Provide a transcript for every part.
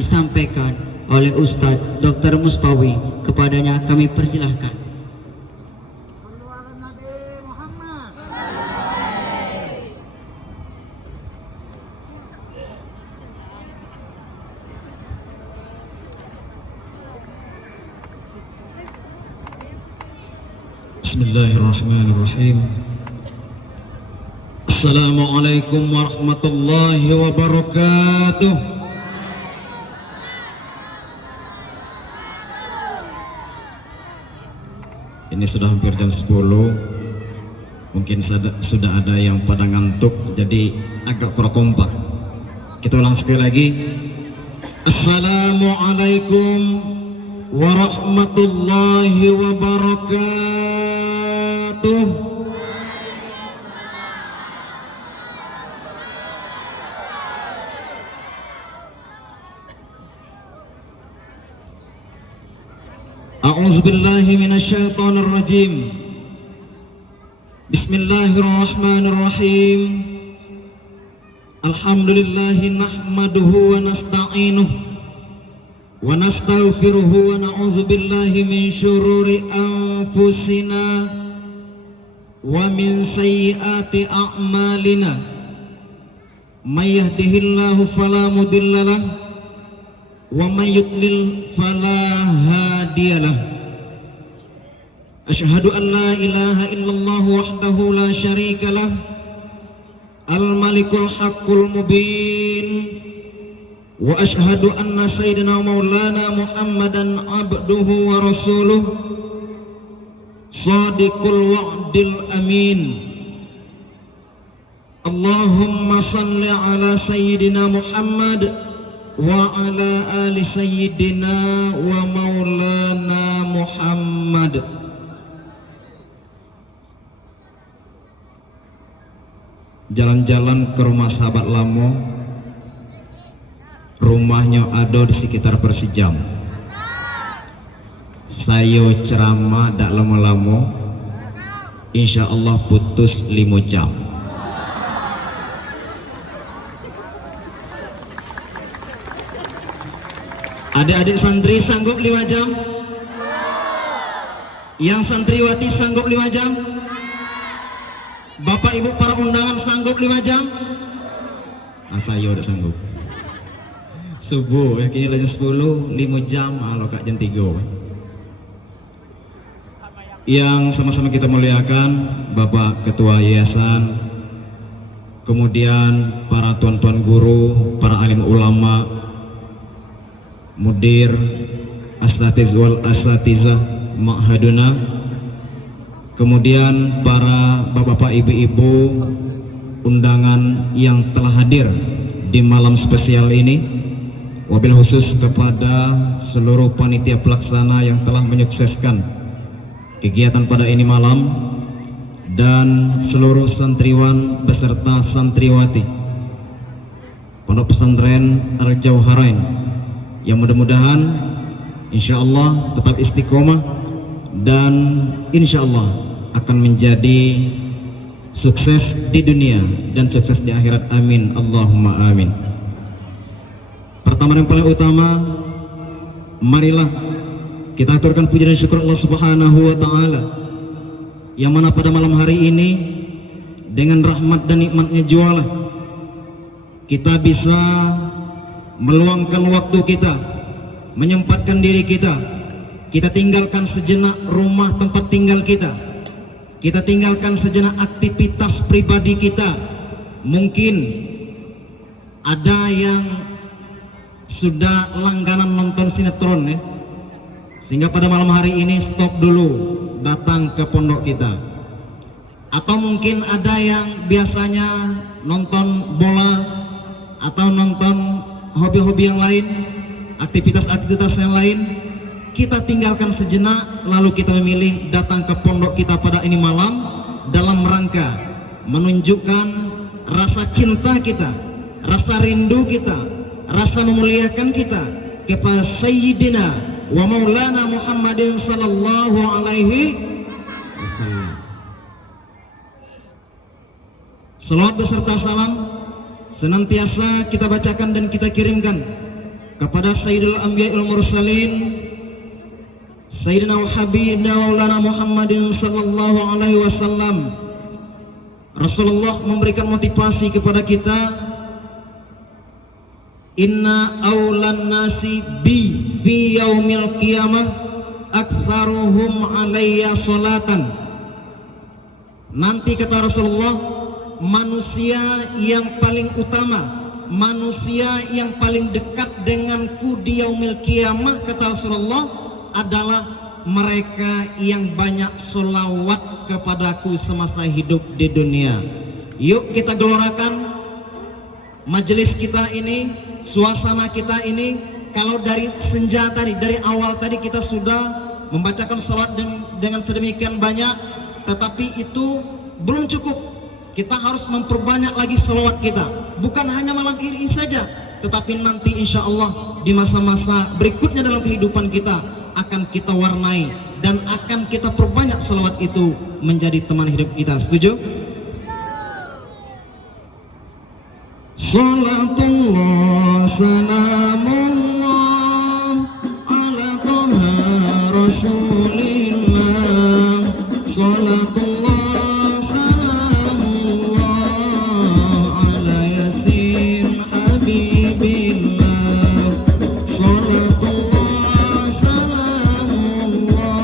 disampaikan oleh Ustadz Dr. Muspawi. Kepadanya kami persilahkan. Bismillahirrahmanirrahim. Assalamualaikum warahmatullahi wabarakatuh. Ini sudah hampir jam 10. Mungkin sudah ada yang pada ngantuk, jadi agak kurang kompak. Kita ulang sekali lagi. Assalamualaikum warahmatullahi wabarakatuh. A'udzubillahi minasyaitonir rajim. Bismillahirrahmanirrahim. Alhamdulillahi nahmaduhu wa nasta'inuhu wa nastaghfiruhu wa na'udzu billahi min syururi anfusina wa min sayyiati a'malina. May yahdihillahu fala mudilla lahu wa may yudlil fala hadiyalah. Asyhadu an la ilaha illallah wahdahu la syarika lah, al-malikul haqqul mubin. Wa ashhadu anna sayyidina maulana Muhammadan abduhu wa rasuluh, sadiqul wa'dil amin. Allahumma salli ala sayyidina Muhammad wa ala ali sayyidina wa maulana Muhammad. Jalan-jalan ke rumah sahabat Lamo. Rumahnya ada di sekitar Persijam. Saya ceramah dak lama-lama, insya Allah putus 5 jam. Adik-adik santri sanggup 5 jam? Yang santriwati sanggup 5 jam? Bapak ibu para undangan sanggup 5 jam? Saya udah sanggup. Subuh ya, kini lagi 10, 5 jam kalau kak jam 3. Yang sama-sama kita muliakan Bapak Ketua Yayasan, kemudian para tuan-tuan guru, para alim ulama, mudir, asatiz wal asatizah ma'haduna, kemudian para bapak-bapak, ibu-ibu, undangan yang telah hadir di malam spesial ini. Wabil khusus kepada seluruh panitia pelaksana yang telah menyukseskan kegiatan pada ini malam, dan seluruh santriwan beserta santriwati Pondok Pesantren Al-Jauharain yang mudah-mudahan insya Allah tetap istiqomah dan insya Allah akan menjadi sukses di dunia dan sukses di akhirat. Amin Allahumma amin. Pertama dan paling utama, marilah kita aturkan puji dan syukur Allah Subhanahu wa taala, yang mana pada malam hari ini dengan rahmat dan nikmatnya jualah kita bisa meluangkan waktu kita, menyempatkan diri kita tinggalkan sejenak rumah tempat tinggal kita tinggalkan sejenak aktivitas pribadi kita. Mungkin ada yang sudah langganan nonton sinetron ya, sehingga pada malam hari ini stop dulu datang ke pondok kita. Atau mungkin ada yang biasanya nonton bola atau nonton hobi-hobi yang lain, aktivitas-aktivitas yang lain. Kita tinggalkan sejenak, lalu kita memilih datang ke pondok kita pada ini malam dalam rangka menunjukkan rasa cinta kita, rasa rindu kita, rasa memuliakan kita kepada Sayyidina wa Maulana Muhammadin sallallahu alaihi wasallam. Salawat beserta salam senantiasa kita bacakan dan kita kirimkan kepada Sayyidul Anbiya'il Mursalin Sayyidina wa Habibna Maulana Muhammadin sallallahu alaihi wasallam. Rasulullah memberikan motivasi kepada kita, inna aulan nasi bi fi yaumil qiyamah aktsaruhum alayya salatan. Nanti kata Rasulullah, manusia yang paling utama, manusia yang paling dekat denganku di yaumil qiyamah kata Rasulullah adalah mereka yang banyak solawat kepadaku semasa hidup di dunia. Yuk kita gelorakan majelis kita ini, suasana kita ini. Kalau dari senja tadi, dari awal tadi kita sudah membacakan salawat dengan sedemikian banyak, tetapi itu belum cukup. Kita harus memperbanyak lagi salawat kita, bukan hanya malam ini saja, tetapi nanti insya Allah di masa-masa berikutnya dalam kehidupan kita akan kita warnai dan akan kita perbanyak salawat itu menjadi teman hidup kita. Setuju? Salatullah salamullah ala toha rasulillah. Salatullah salamullah ala yasin habibillah. Salatullah salamullah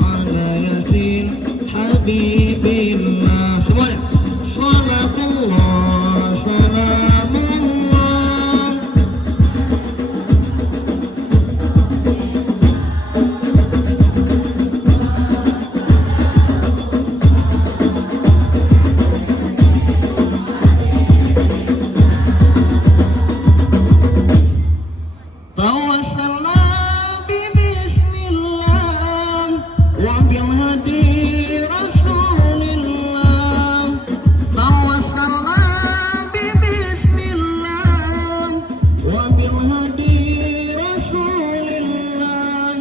ala yasin habibillah. Semuanya. Salatullah salamullah. Tawassalna bismillah wa bil hadi rasulillah. Tawassalna bismillah wa bil hadi rasulillah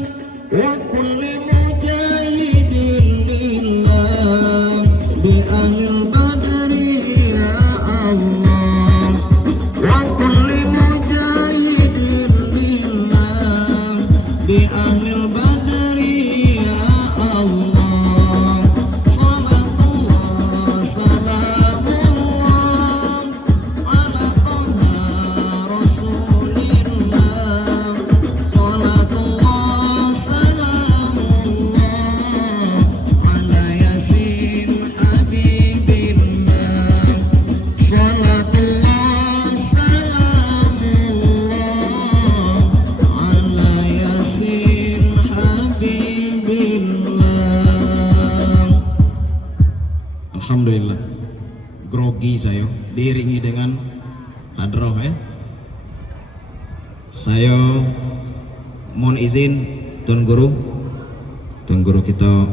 wa kulli mujahidin lillah bi ahlil badri ya Allah. Wa kulli mujahidin lillah bi ahlil badri ya Allah. Salatullah salamullah ala toha rasulillah. Salatullah salamullah ala yasin habibillah. Salatullah salamullah ala yasin habibillah. Alhamdulillah, grogi saya diiringi dengan hadroh ya. Saya mohon izin Tuan Guru kita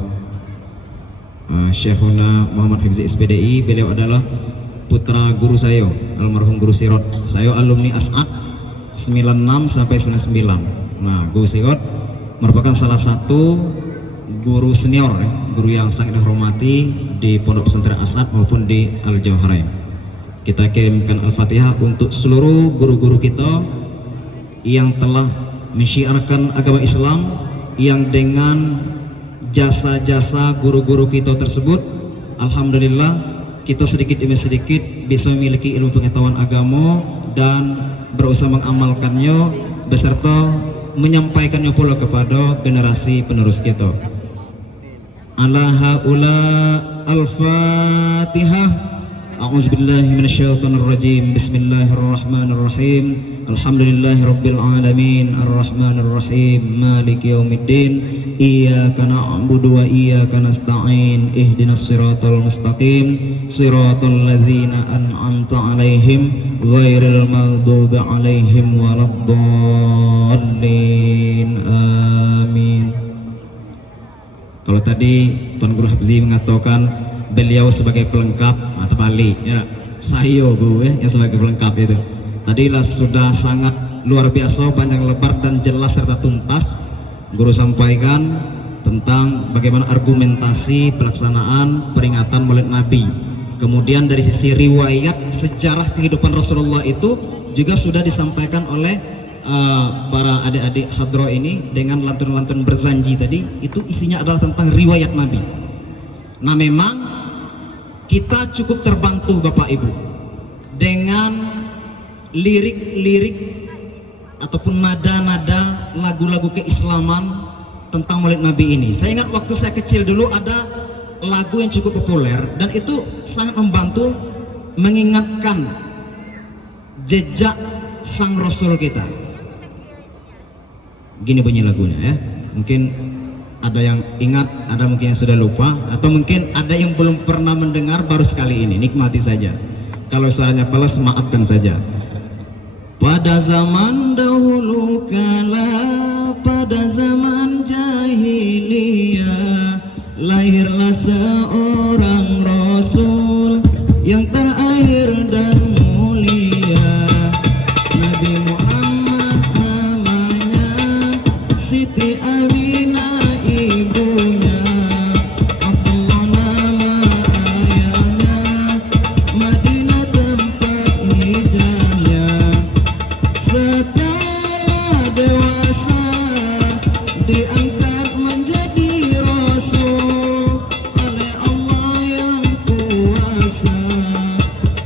Syekhuna Muhammad Hifzi SPDI. Beliau adalah putra guru saya, almarhum Guru Sirot. Saya alumni As'ad 96 sampai 99. Nah, Guru Sirot merupakan salah satu guru senior ya, guru yang sangat dihormati di Pondok Pesantren As'ad maupun di Al-Jauharain. Kita kirimkan Al-Fatihah untuk seluruh guru-guru kita yang telah mensyiarkan agama Islam, yang dengan jasa-jasa guru-guru kita tersebut, alhamdulillah kita sedikit demi sedikit bisa memiliki ilmu pengetahuan agama dan berusaha mengamalkannya beserta menyampaikannya pula kepada generasi penerus kita. Ala haula al-Fatihah. A'udzubillahi minasyaitonir rajim. Bismillahirrahmanirrahim. Alhamdulillahirabbil alamin arrahmanir rahim maliki yaumiddin. Iyyaka na'budu wa iyyaka nasta'in. Ihdinas siratal mustaqim. Siratal ladzina an'amta 'alaihim ghairil maghdubi 'alaihim waladdallin. Amin. Kalau tadi Tuan Guru Hafzi mengatakan beliau sebagai pelengkap atau balik ya, saya Bu ya, yang sebagai pelengkap itu tadilah sudah sangat luar biasa, panjang lebar dan jelas serta tuntas Guru sampaikan tentang bagaimana argumentasi pelaksanaan peringatan Maulid Nabi. Kemudian dari sisi riwayat sejarah kehidupan Rasulullah itu juga sudah disampaikan oleh para adik-adik hadro ini dengan lantun-lantun berzanji tadi, itu isinya adalah tentang riwayat Nabi. Nah memang kita cukup terbantu Bapak Ibu dengan lirik-lirik ataupun nada-nada lagu-lagu keislaman tentang Maulid Nabi ini. Saya ingat waktu saya kecil dulu ada lagu yang cukup populer dan itu sangat membantu mengingatkan jejak sang Rasul kita. Gini bunyi lagunya ya. Mungkin ada yang ingat, ada mungkin yang sudah lupa, atau mungkin ada yang belum pernah mendengar baru sekali ini. Nikmati saja. Kalau suaranya pelas maafkan saja. Pada zaman dahulu kala, pada zaman jahiliyah, lahirlah seorang Rasul yang terakhir dan mulia, Nabi Muhammad namanya, Siti Aminah ibunya, Abdullah nama ayahnya, Madinah tempat hijrahnya. Setelah dewasa diangkat menjadi Rasul oleh Allah yang kuasa,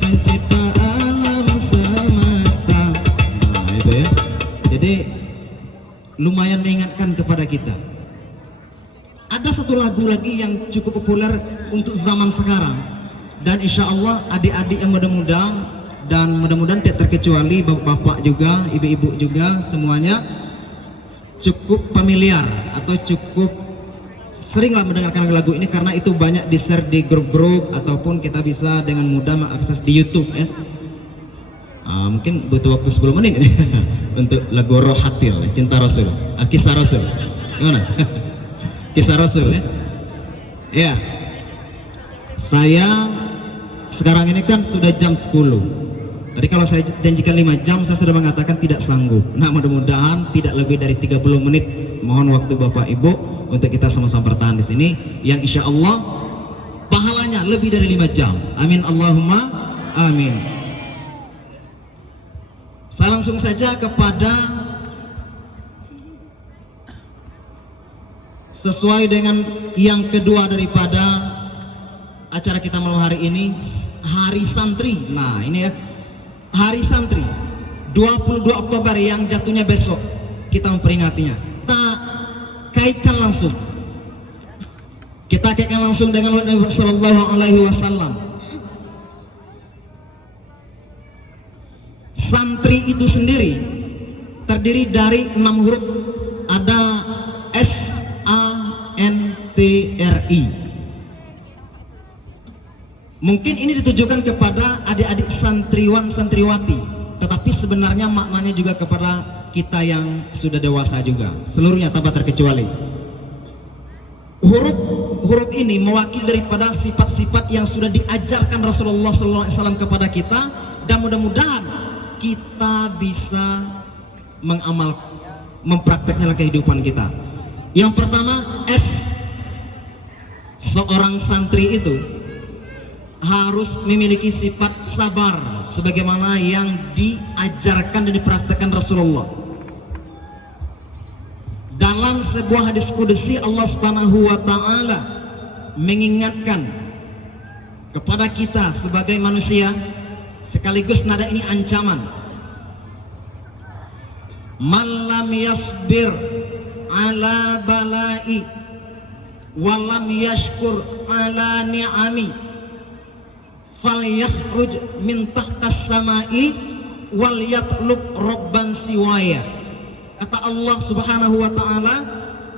pencipta alam semesta. Nah itu ya. Jadi lumayan mengingatkan kepada kita. Ada satu lagu lagi yang cukup populer untuk zaman sekarang, dan insya Allah adik-adik yang muda-muda dan mudah-mudahan tidak terkecuali bapak-bapak juga, ibu-ibu juga, semuanya cukup familiar atau cukup seringlah mendengarkan lagu ini karena itu banyak di-share di grup-grup ataupun kita bisa dengan mudah mengakses di YouTube ya. Mungkin butuh waktu 10 menit ini untuk lagu Rohatil, Cinta Rasul, Kisah Rasul. Gimana? Kisah Rasul ya. Ya. Saya sekarang ini kan sudah jam 10. Tadi kalau saya janjikan 5 jam, saya sudah mengatakan tidak sanggup. Nah mudah-mudahan tidak lebih dari 30 menit. Mohon waktu Bapak Ibu untuk kita sama-sama bertahan di sini, yang insya Allah pahalanya lebih dari 5 jam. Amin Allahumma amin. Saya langsung saja kepada sesuai dengan yang kedua daripada acara kita malam hari ini, Hari Santri. Nah ini ya, Hari Santri 22 Oktober yang jatuhnya besok, kita memperingatinya. Kita kaitkan langsung. Kita kaitkan langsung dengan Nabi Sallallahu Alaihi Wasallam. Santri itu sendiri terdiri dari 6 huruf. Ada S-A-N-T-R-I. Mungkin ini ditujukan kepada adik-adik santriwan santriwati, tetapi sebenarnya maknanya juga kepada kita yang sudah dewasa juga, seluruhnya tanpa terkecuali. Huruf ini mewakili daripada sifat-sifat yang sudah diajarkan Rasulullah SAW kepada kita, dan mudah-mudahan kita bisa memprakteknya dalam kehidupan kita. Yang pertama, S. Seorang santri itu harus memiliki sifat sabar sebagaimana yang diajarkan dan dipraktekkan Rasulullah. Dalam sebuah hadis qudsi, Allah Subhanahu wa taala mengingatkan kepada kita sebagai manusia, sekaligus nada ini ancaman. Man lam yasbir ala balai wa lam yashkur ala ni'ami falyakhruj min tahtas samai wal yatlub rabban siwaya. Kata Allah Subhanahu wa taala,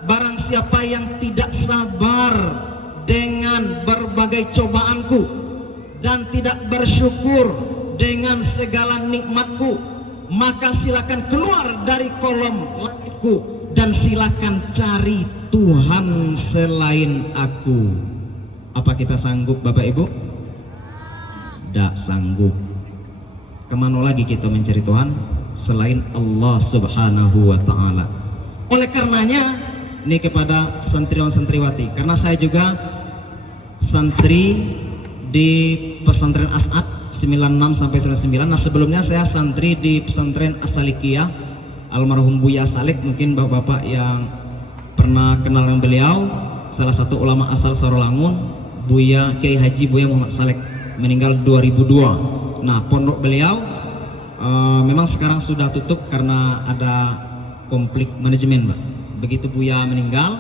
barang siapa yang tidak sabar dengan berbagai cobaanku dan tidak bersyukur dengan segala nikmatku, maka silakan keluar dari kolom langitku dan silakan cari Tuhan selain aku. Apa kita sanggup Bapak Ibu? Tidak sanggup. Kemana lagi kita mencari Tuhan selain Allah Subhanahu wa ta'ala? Oleh karenanya, ini kepada santriwan santriwati, karena saya juga santri di pesantren As'ad 96 sampai 99. Nah sebelumnya saya santri di pesantren As-Salikiyah almarhum Buya Saleh, mungkin bapak-bapak yang pernah kenal dengan beliau, salah satu ulama asal Sarolangun, Buya Kiai Haji Buya Muhammad Saleh, meninggal 2002. Nah, pondok beliau memang sekarang sudah tutup karena ada konflik manajemen, Mbak. Begitu Buya meninggal,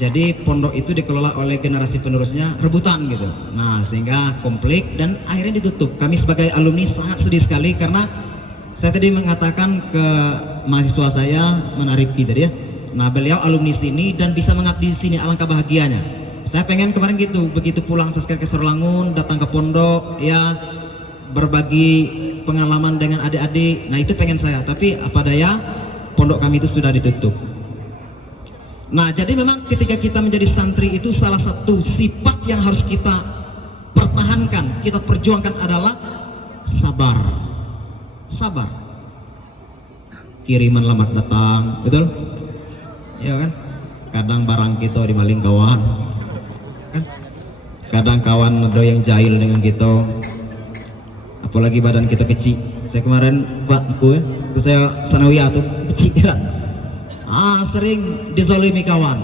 jadi pondok itu dikelola oleh generasi penerusnya rebutan gitu. Nah, sehingga konflik dan akhirnya ditutup. Kami sebagai alumni sangat sedih sekali karena saya tadi mengatakan ke mahasiswa saya Menarifki tadi ya. Nah, beliau alumni sini dan bisa mengabdi di sini, alangkah bahagianya. Saya pengen kemarin gitu, begitu pulang sekali ke Sarolangun, datang ke pondok, ya berbagi pengalaman dengan adik-adik. Nah, itu pengen saya. Tapi apa daya, pondok kami itu sudah ditutup. Nah, jadi memang ketika kita menjadi santri itu salah satu sifat yang harus kita pertahankan, kita perjuangkan adalah sabar. Sabar. Kiriman lambat datang, betul? Ya kan? Kadang barang kita dimaling kawan. Kan? Kadang kawan ada yang jahil dengan kita. Apalagi badan kita kecil. Saya kemarin Pak gue, itu saya sanawiyah tuh kecil ya. Sering dizolimi kawan.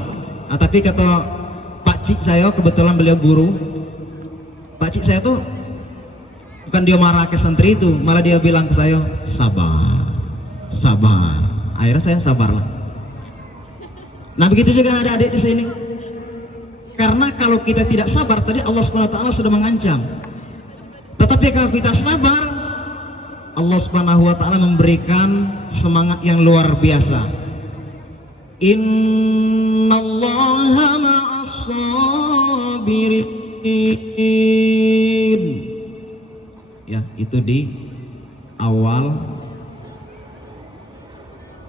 Tapi kata Pak Cik saya, kebetulan beliau guru, Pak Cik saya tuh bukan dia marah ke santri itu, malah dia bilang ke saya, sabar, sabar. Akhirnya saya sabar lah. Nah, begitu juga ada adik di sini. Karena kalau kita tidak sabar, tadi Allah Subhanahu wa taala sudah mengancam. Tetapi kalau kita sabar, Allah Subhanahu wa taala memberikan semangat yang luar biasa. Innallaha ma'as-sabirin. Ya, itu di awal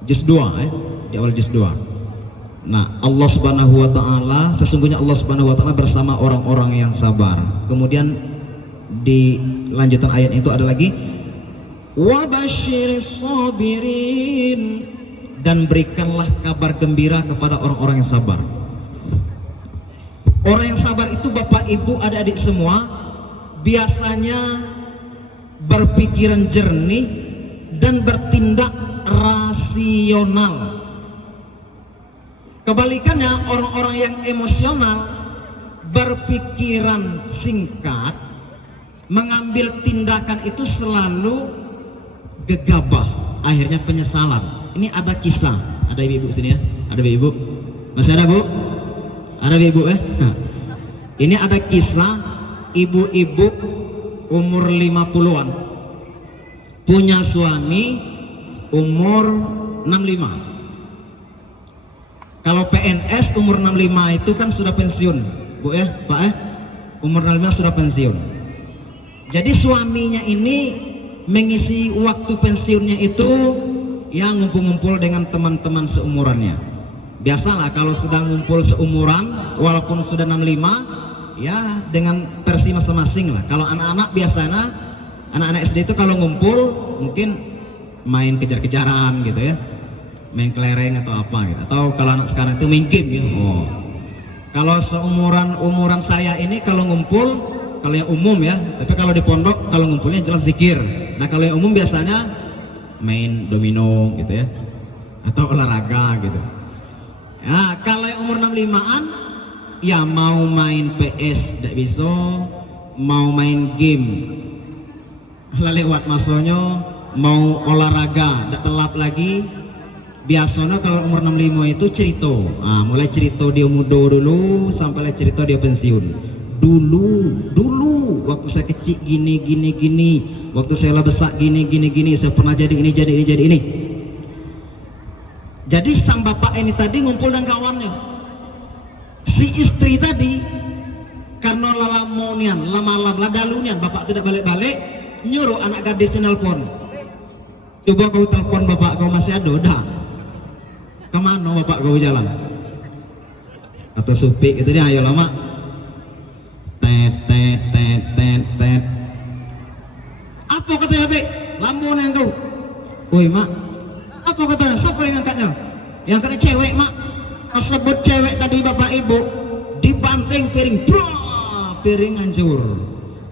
juz 2 di awal juz 2. Nah, Allah Subhanahu wa taala, sesungguhnya Allah Subhanahu wa taala bersama orang-orang yang sabar. Kemudian di lanjutan ayat itu ada lagi wa basyiris sabirin, dan berikanlah kabar gembira kepada orang-orang yang sabar. Orang yang sabar itu Bapak Ibu adik-adik semua biasanya berpikiran jernih dan bertindak rasional. Kebalikannya orang-orang yang emosional berpikiran singkat, mengambil tindakan itu selalu gegabah, akhirnya penyesalan. Ini ada kisah, ada ibu-ibu sini ya, ada ibu-ibu, masih ada bu? Ada ibu Ini ada kisah ibu-ibu umur 50-an, punya suami umur 65. Kalau PNS umur 65 itu kan sudah pensiun, bu ya, pak umur 65 sudah pensiun. Jadi suaminya ini mengisi waktu pensiunnya itu yang ngumpul-ngumpul dengan teman-teman seumurannya. Biasalah kalau sedang ngumpul seumuran, walaupun sudah 65, ya dengan versi masing-masing lah. Kalau anak-anak biasanya, anak-anak SD itu kalau ngumpul mungkin main kejar-kejaran gitu ya, main kelereng atau apa gitu. Atau kalau anak sekarang itu main game gitu. Oh. Kalau seumuran saya ini kalau ngumpul, kalau yang umum ya, tapi kalau di pondok kalau ngumpulnya jelas zikir. Nah, kalau yang umum biasanya main domino gitu ya, atau olahraga gitu. Ya, kalau yang umur 65-an ya mau main PS tidak bisa, mau main game lewat masanya, mau olahraga tidak telap lagi. Biasanya kalau umur 65 itu cerita, mulai cerita dia muda dulu sampai cerita dia pensiun. Dulu waktu saya kecil gini, waktu saya lah besar gini, saya pernah jadi ini. Jadi sang bapak ini tadi ngumpul dengan kawannya. Si istri tadi karena lama dalunian, bapak tidak balik-balik, nyuruh anak gadisnya nelpon. Coba kau telepon bapak kau masih ada, dah. Kemana bapak kau jalan? Atau supik itu dia, ayo lama. Tet. Apa katanya be? Lambon yang kau. Woi mak, apa katanya? Siapa yang angkatnya? Yang angkatnya cewek mak. Tersebut cewek tadi bapak ibu dibanting piring, piring hancur.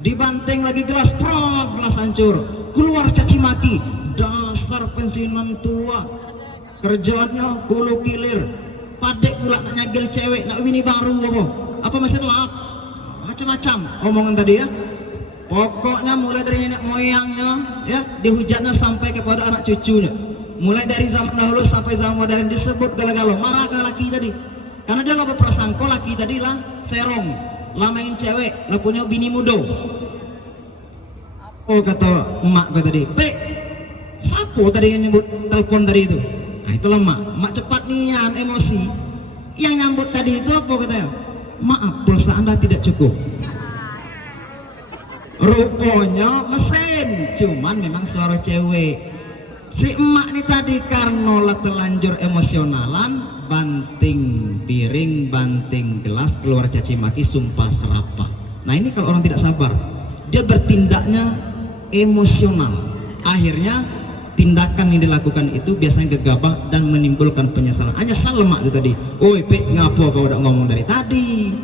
Dibanting lagi gelas, gelas hancur. Keluar caci maki. Dasar pensiunan tua, kerjaannya kulu kilir, padek pula nak nyagil cewek, nak bini baru apa masih lap, macam-macam omongan tadi ya. Pokoknya mulai dari nenek moyangnya ya dihujatnya sampai kepada anak cucunya, mulai dari zaman dahulu sampai zaman modern disebut galau-galau marah ke laki tadi, karena dia nggak berprasangka laki tadi lah serong, lamain cewek, lah punya bini muda. Oh kata emak gue tadi, Pe, sapo tadi yang nyebut telepon dari itu? Nah itulah emak cepat nian emosi. Yang nyambut tadi itu apa katanya? Maaf, pulsa Anda tidak cukup. Rupanya mesin, cuman memang suara cewek. Si emak nih tadi karena lah terlanjur emosionalan, banting piring, banting gelas, keluar caci maki, sumpah serapah. Nah ini kalau orang tidak sabar, dia bertindaknya emosional. Akhirnya tindakan yang dilakukan itu biasanya gegabah dan menimbulkan penyesalan. Hanya salah mak itu tadi. Oi Pe, ngapo kau udah ngomong dari tadi?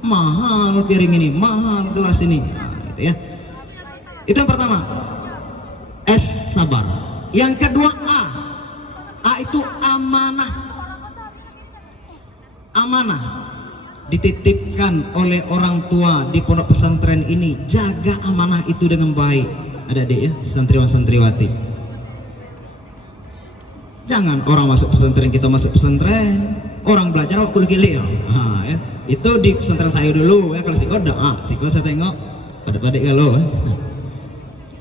Mahal piring ini, mahal gelas ini. Gitu ya. Itu yang pertama. S, sabar. Yang kedua A. A itu amanah. Amanah dititipkan oleh orang tua di pondok pesantren ini. Jaga amanah itu dengan baik. Adik-adik ya, santriwan-santriwati. Jangan orang masuk pesantren, kita masuk pesantren, orang belajar waktu gilir. Nah, ya. Itu di pesantren saya dulu ya, kalau sikoda, sikoda saya tengok pada-pada kalau.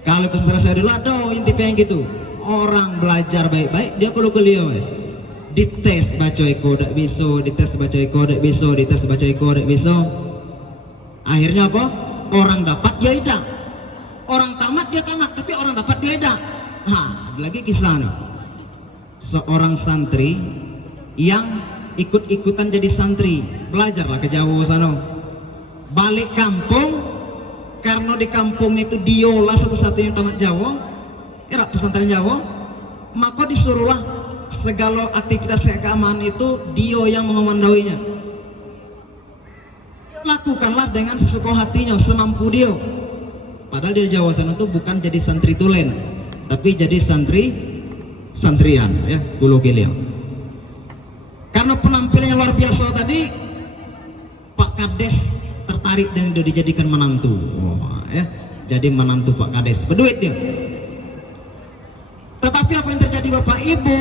Kalau pesantren saya dulu ada yang tipe yang gitu. Orang belajar baik-baik, dia kalau kuliah dites baca kodek bisa, dites baca kodek bisa, dites baca kodek bisa. Akhirnya apa? Orang dapat dia tidak, orang tamat dia tamat, tapi orang dapat dia tidak. Ada lagi kisah nih, seorang santri yang ikut-ikutan jadi santri, belajarlah ke Jawa sana, balik kampung karena di kampungnya itu diolah satu-satunya tamat Jawa, ya pesantren Jawa, maka disuruhlah segala aktivitas keagamaan itu dia yang memandawinya. Lakukanlah dengan sesuka hatinya, semampu dia. Padahal di Jawa sana itu bukan jadi santri tulen, tapi jadi santrian ya, gulu gilir. Karena penampilannya luar biasa tadi, Pak Kades tertarik dan dia dijadikan menantu. Ya, jadi menantu Pak Kades, berduit dia. Tetapi apa yang terjadi Bapak Ibu?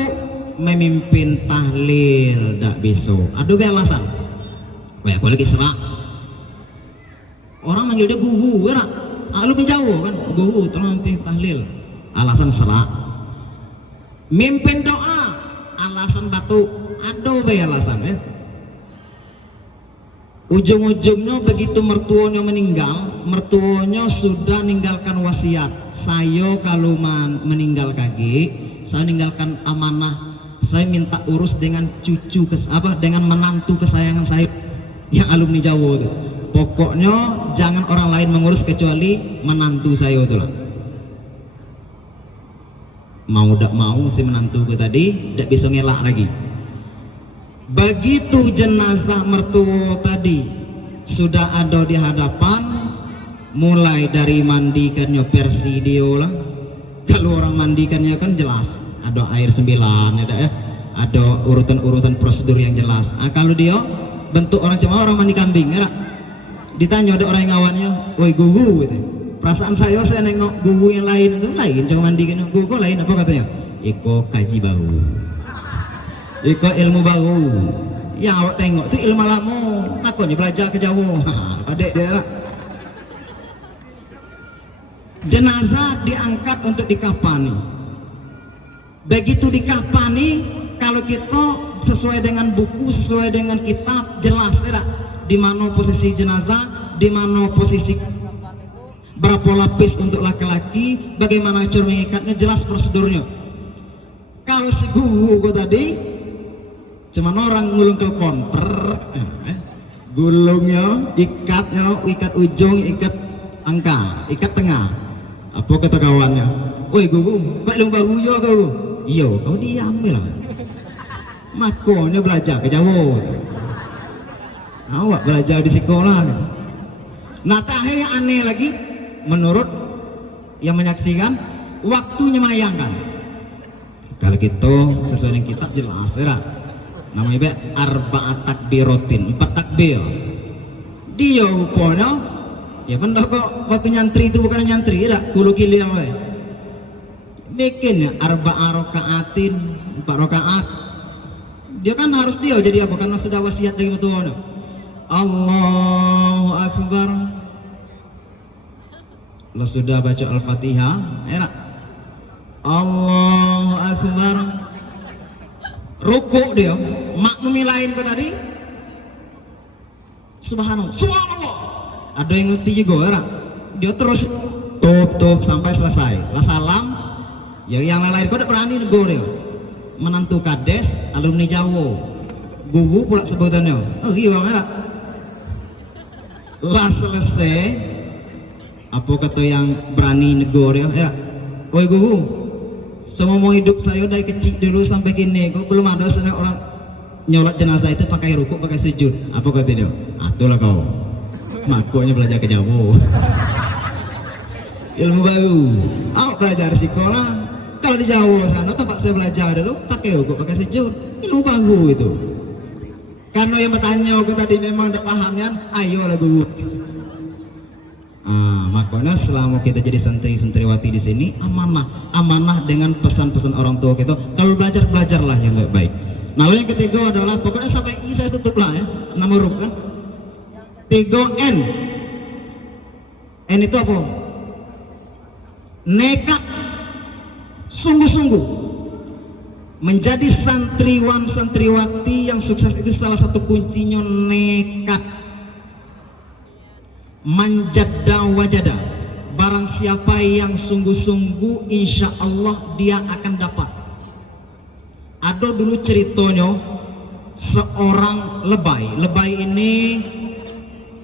Memimpin tahlil tak bisa. Aduh be alasan. Wah, aku lagi serak. Orang manggil dia gugu, ya. Lu menjauh kan, gugu, tolong memimpin tahlil. Alasan serak. Mimpin doa, alasan batu. Aduh be alasan ya. Ujung-ujungnya begitu mertuanya meninggal, mertuanya sudah meninggalkan wasiat. Saya kalau meninggal kaki, saya meninggalkan amanah. Saya minta urus dengan cucu dengan menantu kesayangan saya yang alumni Jawa itu. Pokoknya jangan orang lain mengurus kecuali menantu saya itu lah. Mau tak mau si menantu gue tadi tidak bisa ngelak lagi. Begitu jenazah mertua tadi sudah ada di hadapan, mulai dari mandikannya versi dia lah. Kalau orang mandikannya kan jelas, ada air 9 ada urutan-urutan prosedur yang jelas. Kalau dia bentuk orang cuma orang mandi kambing ya, ditanya ada orang yang ngawannya, woi gugu gitu. Perasaan saya nengok gugu yang lain itu lain, cuma mandikan gugu lain apa katanya? Iko kaji bahu, iko ilmu bahu. Ya awak tengok itu ilmu lamu, takutnya belajar ke Jawa. Adek dia lah. Jenazah diangkat untuk dikafani. Begitu dikafani, kalau kita sesuai dengan buku, sesuai dengan kitab, jelas ya, di mana posisi jenazah, di mana posisi berapa lapis untuk laki-laki, bagaimana cara mengikatnya, jelas prosedurnya. Kalau si guru gue tadi, cuman orang ngulung telepon, gulungnya, ikatnya, ikat ujung, ikat angka, ikat tengah. Apa kata kawannya? Woi guru, kok ilmu baru ya kau? Iya, kau diam lah. Makonya belajar ke Jawa. Awak belajar di sekolah. Nah, tahe yang aneh lagi, menurut yang menyaksikan, waktunya mayangkan. Kalau gitu sesuai dengan kitab jelas ya. Namanya be arba'at takbiratin, 4 takbir. Dia rupanya ya benar kok waktu nyantri itu bukan nyantri ya, kulo kili yang lain. Bikinnya arba'a rakaatin, 4 rakaat. Dia kan harus dia jadi apa? Karena sudah wasiat dari betul. Allahu Akbar. Lah sudah baca Al-Fatihah, ya. Allahu Akbar. Ruku dia, makmumi lain kok tadi. Subhanallah, subhanallah. Ada yang ngerti juga, ya. Dia terus tutup sampai selesai. Lah salam. Ya yang lain kok udah berani nego dia. Menantu kades, alumni Jawa. Gugu pula sebutannya. Oh iya merah. Lah selesai. Apa kata yang berani nego dia? Ya. Oi gugu. Semua hidup saya dari kecil dulu sampai kini, kok belum ada orang nyolat jenazah itu pakai rukuk, pakai sujud. Apa kata dia? Atulah kau. Makanya belajar ke Jawa. Ilmu baru. Aku belajar sekolah. Kalau di Jawa sana tempat saya belajar dulu pakai rukuk, pakai sujud. Ilmu baru itu. Karena yang bertanya aku tadi memang tidak paham kan? Ayolah guru. Makanya selama kita jadi santri-santriwati di sini amanah dengan pesan-pesan orang tua kita. Kalau belajarlah yang baik. Nah, lalu yang ketiga adalah pokoknya sampai ini saya tutup lah ya. 6 huruf kan? 3 N. N itu apa? Nekat, sungguh-sungguh. Menjadi santriwan santriwati yang sukses itu salah satu kuncinya nekat. Manjada wajada, barang siapa yang sungguh-sungguh insya Allah dia akan dapat. Ada dulu ceritanya seorang lebay ini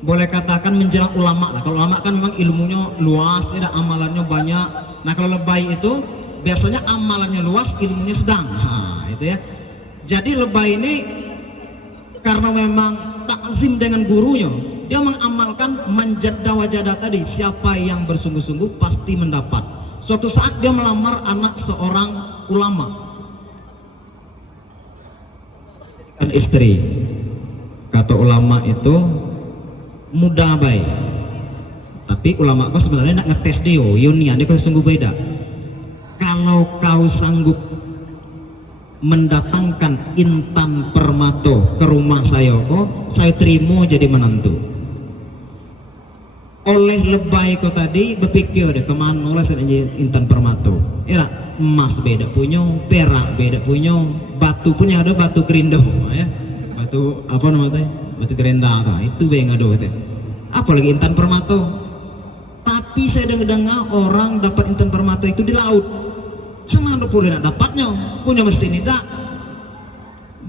boleh katakan menjelang ulama lah. Kalau ulama kan memang ilmunya luas, ada amalannya banyak. Nah kalau lebay itu biasanya amalannya luas, ilmunya sedang. Nah, itu ya. Jadi lebay ini karena memang takzim dengan gurunya, dia mengamalkan manjada wajada tadi. Siapa yang bersungguh-sungguh pasti mendapat. Suatu saat dia melamar anak seorang ulama dan istri. Kata ulama itu mudah baik, tapi ulama kau sebenarnya nak ngetes dia, Yunia dia kau sungguh beda. Kalau kau sanggup mendatangkan Intan Permato ke rumah saya, kok saya terima jadi menantu. Oleh lebay kau tadi berpikir deh kemana lah saya Intan Permato. Era emas beda punya, perak beda punya, batu punya ada batu gerindo, ya. Batu apa namanya? Batu gerenda itu yang ada gitu. Apalagi Intan Permato. Tapi saya dengar orang dapat Intan Permato itu di laut. Semana boleh nak dapatnya, punya mesin tidak.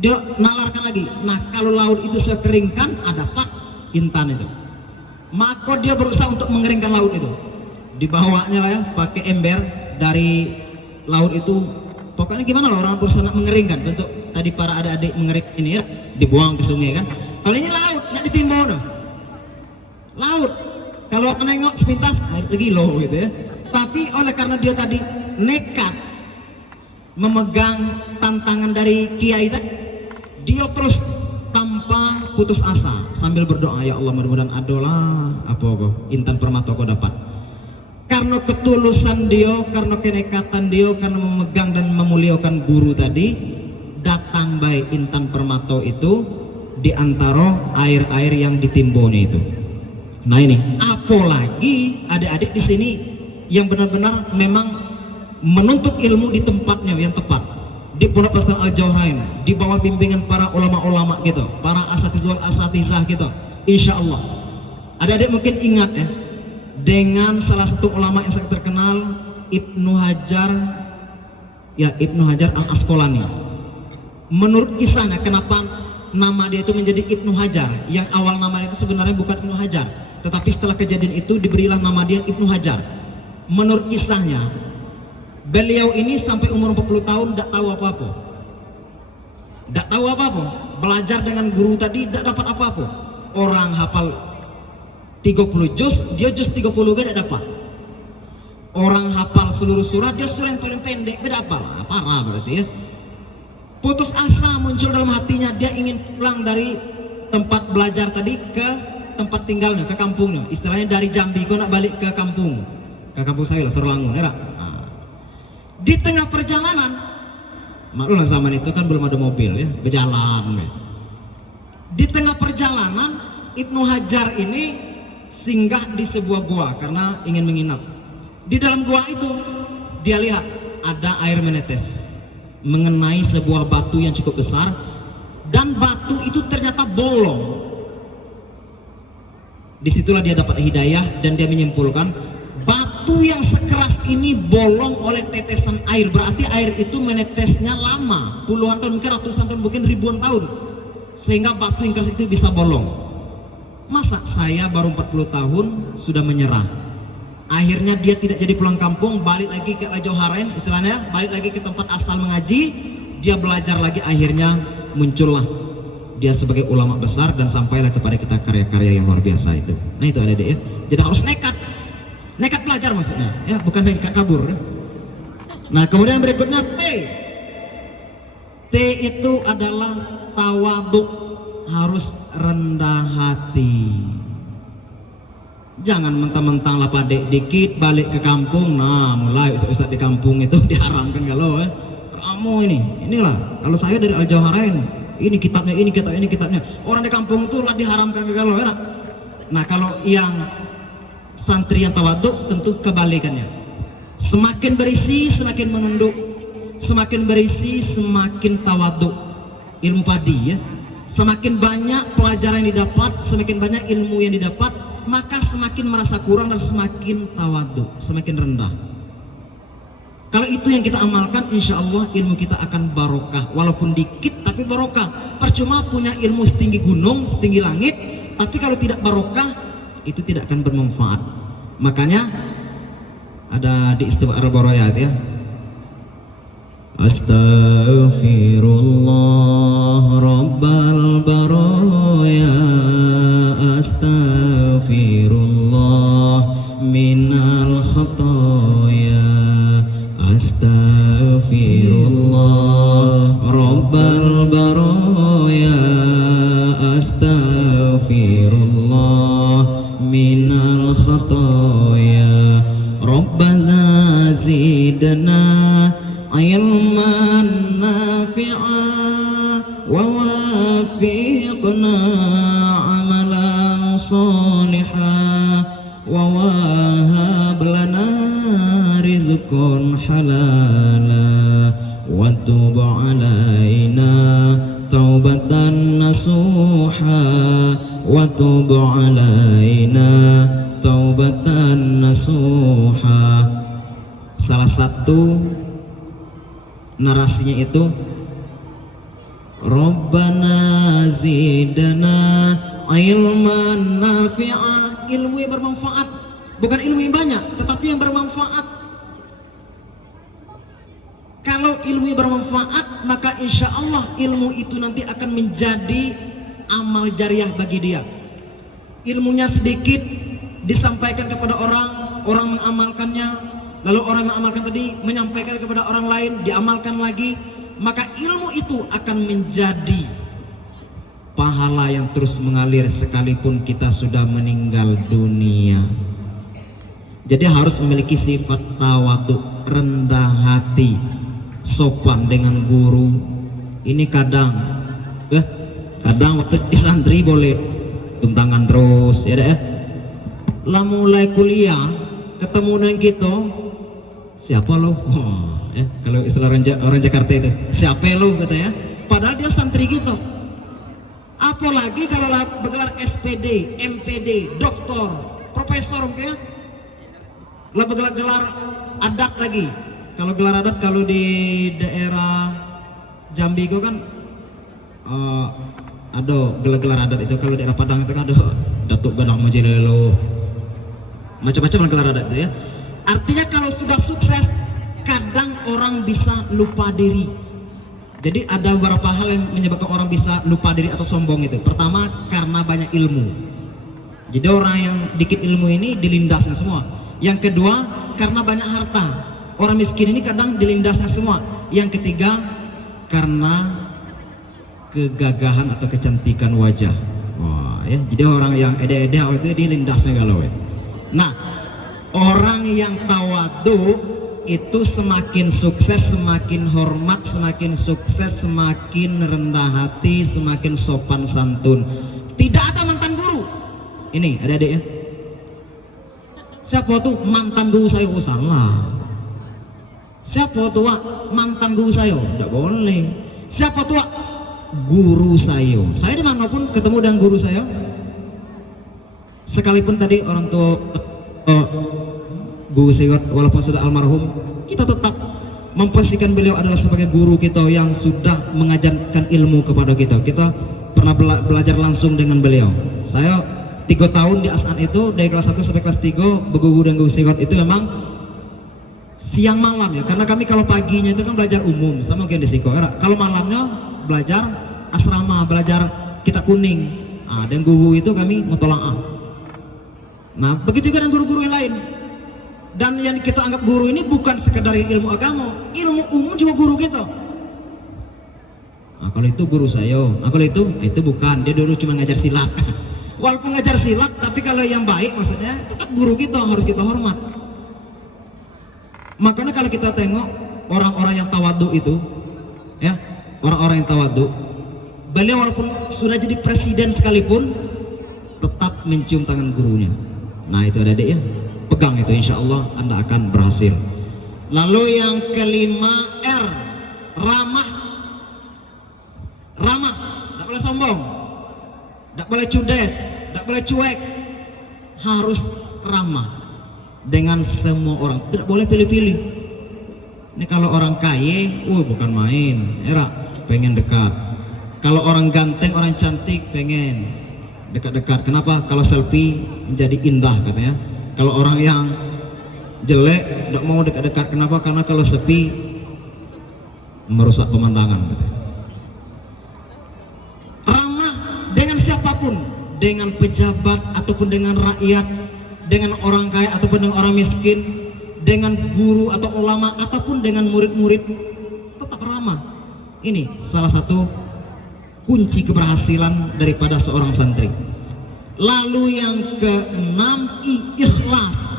Dia nalarkan lagi. Nah kalau laut itu saya keringkan, ada dapat intan itu. Maka dia berusaha untuk mengeringkan laut itu. Dibawanya lah ya, pakai ember dari laut itu. Pokoknya gimana lah orang berusaha mengeringkan. Bentuk tadi para adik-adik mengering ini ya, dibuang ke sungai kan. Kalau ini laut, nak ditimbun. Laut. Kalau menengok sepintas, lagi low gitu ya. Tapi oleh karena dia tadi nekat memegang tantangan dari kiai tadi, dia terus tanpa putus asa sambil berdoa, ya Allah mudah-mudahan adalah Intan Permato kau dapat. Karena ketulusan dia, karena kenekatan dia, karena memegang dan memuliakan guru tadi, datang baik Intan Permato itu di antara air-air yang ditimbunnya itu. Nah ini, apalagi adik-adik di sini yang benar-benar memang menuntut ilmu di tempatnya yang tepat, di Pondok Pesantren Al-Jawharain, di bawah bimbingan para ulama-ulama gitu, para asatizah gitu. Insya Allah adik-adik mungkin ingat ya dengan salah satu ulama yang sangat terkenal, Ibnu Hajar Al-Asqalani. Menurut kisahnya kenapa nama dia itu menjadi Ibnu Hajar, yang awal nama itu sebenarnya bukan Ibnu Hajar, tetapi setelah kejadian itu diberilah nama dia Ibnu Hajar. Menurut kisahnya beliau ini sampai umur 40 tahun tidak tahu apa-apa. Tidak tahu apa-apa. Belajar dengan guru tadi tidak dapat apa-apa. Orang hafal 30 juz, dia juz 30 tidak dapat. Orang hafal seluruh surat, dia surah yang paling pendek, beda apa lah, parah berarti ya. Putus asa muncul dalam hatinya, dia ingin pulang dari tempat belajar tadi ke tempat tinggalnya, ke kampungnya. Istilahnya dari Jambi, kau nak balik ke kampung saya lah, Serlangun, ya. Nah, di tengah perjalanan, maklumlah zaman itu kan belum ada mobil ya, berjalan. Ya. Di tengah perjalanan, Ibnu Hajar ini singgah di sebuah gua karena ingin menginap. Di dalam gua itu, dia lihat ada air menetes mengenai sebuah batu yang cukup besar, dan batu itu ternyata bolong. Disitulah dia dapat hidayah dan dia menyimpulkan batu yang sekeras ini bolong oleh tetesan air, berarti air itu menetesnya lama, puluhan tahun, mungkin ratusan tahun, mungkin ribuan tahun, sehingga batu yang keras itu bisa bolong. Masa saya baru 40 tahun sudah menyerah? Akhirnya dia tidak jadi pulang kampung, balik lagi ke Al-Jauharain, istilahnya balik lagi ke tempat asal mengaji. Dia belajar lagi, akhirnya muncullah dia sebagai ulama besar dan sampailah kepada kita karya-karya yang luar biasa itu. Nah itu adik-adik ya. Jadi harus nekat belajar maksudnya ya, bukan nekat kabur ya. Nah kemudian berikutnya T itu adalah tawadhu, harus rendah hati. Jangan mentang-mentang lah padek dikit balik ke kampung. Nah mulai ustaz di kampung itu diharamkan kalau kamu inilah kalau saya dari Al-Jauharain, ini kitabnya. Orang di kampung itu lah diharamkan kalau ya. Nah kalau yang santri yang tawadhu tentu kebalikannya. Semakin berisi semakin menunduk, semakin berisi semakin tawadhu. Ilmu padi ya. Semakin banyak pelajaran yang didapat, semakin banyak ilmu yang didapat, maka semakin merasa kurang dan semakin tawadhu, semakin rendah. Kalau itu yang kita amalkan, insya Allah ilmu kita akan barokah. Walaupun dikit tapi barokah. Percuma punya ilmu setinggi gunung, setinggi langit, tapi kalau tidak barokah, itu tidak akan bermanfaat. Makanya ada di Istighfar Barayat ya. Astaghfirullah Rabbal Baraya, Astaghfirullah minal khataya, Astaghfirullah Rabbal Baraya, Astaghfirullah minal khataya, Rabbana zidna ilman nafi'a wa wafiqna amalan salihah wa wahab lana rizqan halala wa tub alaina taubatan nasuha wa tub alaina taubatan nasuha. Salah satu narasinya itu Rabbana zidna ilman nafi'a, ilmu yang bermanfaat, bukan ilmu yang banyak tetapi yang bermanfaat. Kalau ilmu yang bermanfaat, maka insya Allah ilmu itu nanti akan menjadi amal jariah bagi dia. Ilmunya sedikit disampaikan kepada orang mengamalkannya, lalu orang yang mengamalkan tadi menyampaikan kepada orang lain, diamalkan lagi, maka ilmu itu akan menjadi pahala yang terus mengalir sekalipun kita sudah meninggal dunia. Jadi harus memiliki sifat tawadhu, rendah hati, sopan dengan guru. Ini kadang waktu di santri boleh tuntangan terus ya deh. Lah mulai kuliah ketemu dengan kita, siapa lo? Kalau istilah orang Jakarta itu, siapa lo katanya. Padahal dia santri gitu. Apalagi kalau bergelar SPD, MPD, doktor, profesor mungkin, lah bergelar adat lagi. Kalau gelar adat kalau di daerah Jambi itu kan ada gelar adat itu. Kalau daerah Padang itu kan ada Datuk Gadang Majelelo, macam-macam gelar adat itu ya. Artinya kalau sudah sukses, kadang orang bisa lupa diri. Jadi ada beberapa hal yang menyebabkan orang bisa lupa diri atau sombong itu. Pertama, karena banyak ilmu. Jadi orang yang dikit ilmu ini dilindasnya semua. Yang kedua, karena banyak harta. Orang miskin ini kadang dilindasnya semua. Yang ketiga, karena kegagahan atau kecantikan wajah. Wah, ya. Jadi orang yang ede-ede itu dilindasnya galau. Nah, orang yang tawadu itu semakin sukses, semakin hormat, semakin sukses, semakin rendah hati, semakin sopan santun. Tidak ada mantan guru. Ini adik-adik ya. Siapa tuh mantan guru saya? Oh salah. Siapa tuh mantan guru saya? Tidak boleh. Siapa tuh guru saya? Saya dimanapun ketemu dengan guru saya, sekalipun tadi orang tua guru saya walaupun sudah almarhum, kita tetap memposisikan beliau adalah sebagai guru kita yang sudah mengajarkan ilmu kepada kita. Kita pernah belajar langsung dengan beliau. Saya 3 tahun di As'an itu, dari kelas 1 sampai kelas 3 berguru dan guru sikot itu memang siang malam ya, karena kami kalau paginya itu kan belajar umum sama mungkin di sikot. Kalau malamnya belajar asrama, belajar kitab kuning. Dan guru itu kami mutola'ah. Nah begitu juga dengan guru-guru yang lain. Dan yang kita anggap guru ini bukan sekedar ilmu agama, ilmu umum juga guru kita. Nah, kalau itu guru saya, kalau itu bukan, dia dulu cuma ngajar silat. Walaupun ngajar silat, tapi kalau yang baik maksudnya tetap guru kita, harus kita hormat. Makanya kalau kita tengok orang-orang yang tawadu itu, ya, orang-orang yang tawadu, beliau walaupun sudah jadi presiden sekalipun, tetap mencium tangan gurunya. Nah itu adik-adik ya, pegang itu, insya Allah Anda akan berhasil. Lalu yang kelima, R, ramah. Ramah, tidak boleh sombong, tidak boleh cudes, tidak boleh cuek, harus ramah dengan semua orang, tidak boleh pilih-pilih. Ini kalau orang kaya, bukan main, pengen dekat. Kalau orang ganteng, orang cantik, pengen dekat-dekat. Kenapa? Kalau selfie menjadi indah katanya. Kalau orang yang jelek tidak mau dekat-dekat. Kenapa? Karena kalau sepi merusak pemandangan. Ramah dengan siapapun, dengan pejabat ataupun dengan rakyat, dengan orang kaya ataupun dengan orang miskin, dengan guru atau ulama ataupun dengan murid-murid, tetap ramah. Ini salah satu kunci keberhasilan daripada seorang santri. Lalu yang keenam, ikhlas.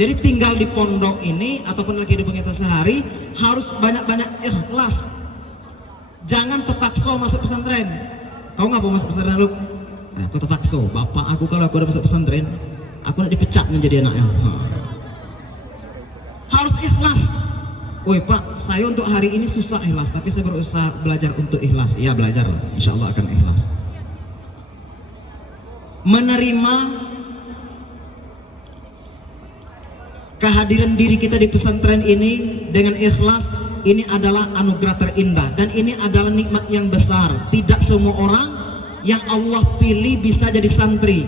Jadi tinggal di pondok ini ataupun lagi di kehidupan sehari harus banyak-banyak ikhlas. Jangan terpaksa masuk pesantren. Kau nggak mau masuk pesantren lu? Aku terpaksa. Bapak aku kalau aku udah masuk pesantren, aku nak dipecat menjadi anaknya. Harus ikhlas. Woi Pak, saya untuk hari ini susah ikhlas, tapi saya berusaha belajar untuk ikhlas. Iya belajar, insya Allah akan ikhlas. Menerima kehadiran diri kita di pesantren ini dengan ikhlas, ini adalah anugerah terindah dan ini adalah nikmat yang besar. Tidak semua orang yang Allah pilih bisa jadi santri.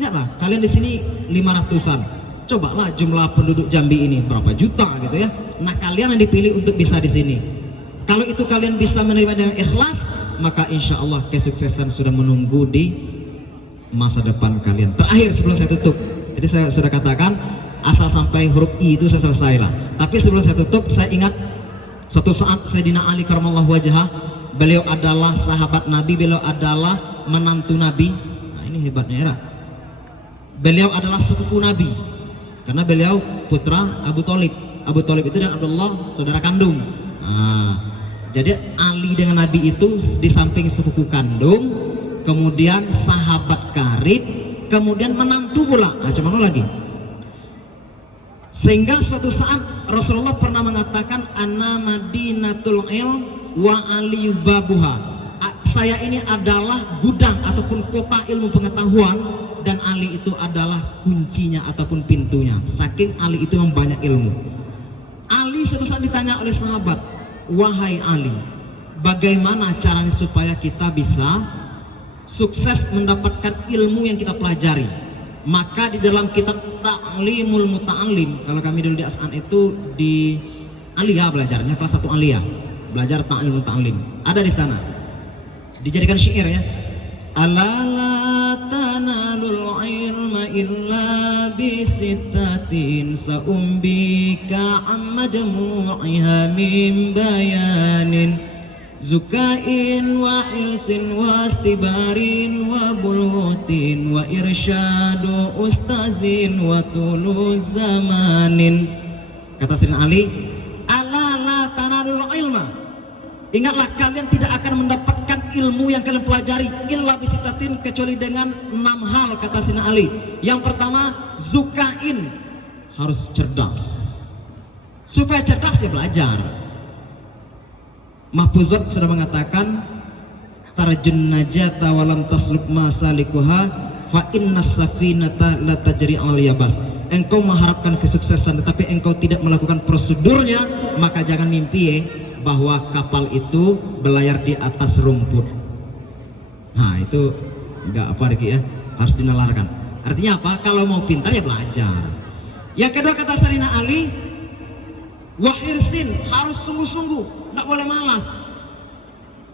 Lihatlah, kalian di sini 500-an. Cobalah jumlah penduduk Jambi ini berapa juta gitu ya. Nah, kalian yang dipilih untuk bisa di sini. Kalau itu kalian bisa menerima dengan ikhlas, maka insya Allah kesuksesan sudah menunggu di masa depan kalian. Terakhir sebelum saya tutup, jadi saya sudah katakan asal sampai huruf I itu saya selesai lah. Tapi sebelum saya tutup, saya ingat suatu saat Sayyidina Ali karramallahu wajhah, beliau adalah sahabat Nabi, beliau adalah menantu Nabi. Nah, ini hebatnya ya. Beliau adalah sepupu Nabi karena beliau putra Abu Thalib. Abu Thalib itu dan Abdullah saudara kandung. Nah, jadi Ali dengan Nabi itu di samping sepupu kandung, kemudian sahabat karib, kemudian menantu pula. Nah, cuman lagi. Sehingga suatu saat Rasulullah pernah mengatakan, "Ana Madinatul Ilm wa Ali babuha." Saya ini adalah gudang ataupun kota ilmu pengetahuan dan Ali itu adalah kuncinya ataupun pintunya. Saking Ali itu memang banyak ilmu. Ali suatu saat ditanya oleh sahabat, "Wahai Ali, bagaimana caranya supaya kita bisa sukses mendapatkan ilmu yang kita pelajari?" Maka di dalam kitab Ta'limul Muta'allim, kalau kami dulu di As'an itu di Aliyah belajarnya, kelas 1 Aliyah, belajar Ta'limul Muta'allim, ada di sana dijadikan syair ya. Ala la tanalul ilma illa bisittati sittatin saumbika amma jamu'iha min bayanin zukain wa irsin wa istibarin wa bulghutin wa irsyadu ustazin wa tuluz zamanin. Kata Sayyidina Ali, ala la tanalul ilma, ingatlah kalian tidak akan mendapatkan ilmu yang kalian pelajari illa bisitatin, kecuali dengan 6 hal. Kata Sayyidina Ali, yang pertama zukain, harus cerdas. Supaya cerdas ya belajar. Mahfuzat sudah mengatakan tarjun najata walam tasluk masalikuha fa innas safinata la tajri al yabas. Engkau mengharapkan kesuksesan tetapi engkau tidak melakukan prosedurnya, maka jangan mimpi bahwa kapal itu berlayar di atas rumput. Nah itu enggak apa Riki ya, harus dinalarkan. Artinya apa? Kalau mau pintar ya belajar. Yang kedua kata Sayyidina Ali, wahirsin, harus sungguh-sungguh, tidak boleh malas.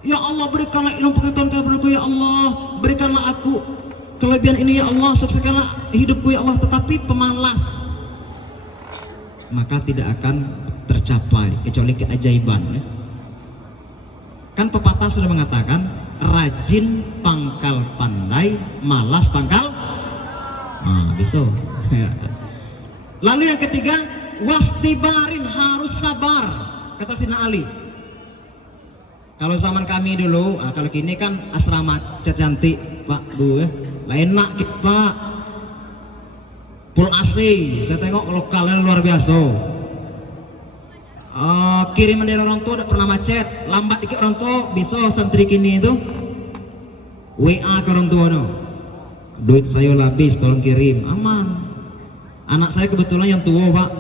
Ya Allah berikanlah ilmu pengetahuan kepadaku ya Allah, berikanlah aku kelebihan ini ya Allah, sukseskanlah hidupku ya Allah. Tetapi pemalas maka tidak akan tercapai kecuali keajaiban ya. Kan pepatah sudah mengatakan rajin pangkal pandai, malas pangkal bisa. Lalu yang ketiga wastibarin, harus sabar. Kata Sayyidina Ali, kalau zaman kami dulu, kalau kini kan asrama cantik Pak Bu ya, lain nak gitu Pak, full AC. Saya tengok lokalnya luar biasa. Kiriman dari orang tua tidak pernah macet, lambat dikit orang tua bisa. Santri kini itu WA ke orang tua no, duit saya habis tolong kirim, aman. Anak saya kebetulan yang tua Pak,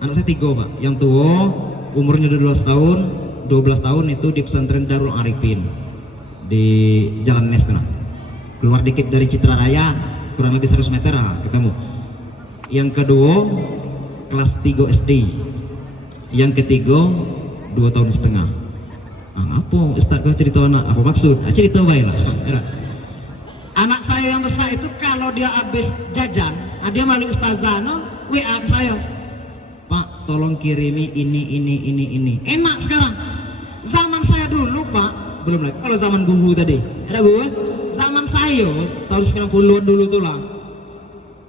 anak saya 3 Pak, yang tua umurnya udah 12 tahun itu di pesantren Darul Arifin di Jalan Nestena, keluar dikit dari Citra Raya, kurang lebih 100 meter ketemu. Yang kedua kelas 3 SD, yang ketiga 2 tahun setengah. Apa Ustaz kau cerita anak, apa maksud? Cerita baiklah. Anak saya yang besar itu kalau dia habis jajan, dia melalui ustazah WA ke saya, Pak tolong kirimi ini. Enak sekarang. Zaman saya dulu Pak, belum lagi. Kalau zaman guru tadi, ada guru. Zaman saya tahun 90-an dulu tuh lah,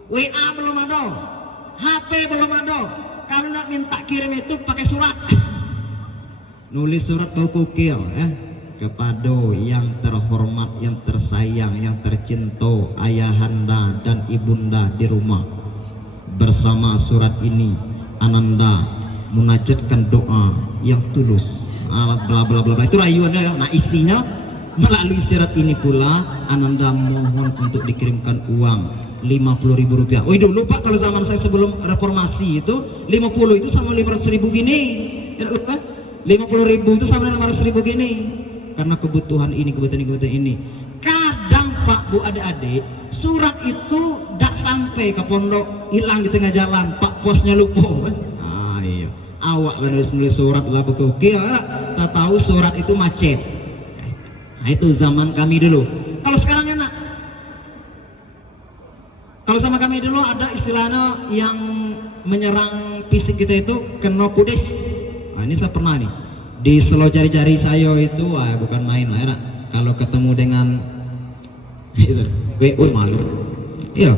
WA belum ada, HP belum ada. Kalau nak minta kirim itu pakai surat. Nulis surat bau kukil ya, kepada yang terhormat, yang tersayang, yang tercinta ayahanda dan ibunda di rumah. Bersama surat ini Ananda munajatkan doa yang tulus, alat bla bla bla, itu rayuannya ya. Nah isinya melalui surat ini pula Ananda mohon untuk dikirimkan uang 50.000 rupiah. Oh dulu Pak, kalau zaman saya sebelum reformasi itu 50 itu sama 500.000 gini ya, 50.000 itu sama 500.000 gini. Karena kebutuhan ini, kebutuhan ini. Kadang Pak Bu adik-adik, surat itu tidak sampai ke pondok, hilang di tengah jalan, Pak posnya lupa. Iya. Awak nulis surat lah bekukil, tak tahu surat itu macet. Nah itu zaman kami dulu. Kalau sekarang enak. Kalau sama kami dulu ada istilahnya yang menyerang fisik kita itu kena kudis. Nah ini saya pernah nih, di selo jari-jari saya itu bukan main lah ya. Kalau ketemu dengan malu. Iya,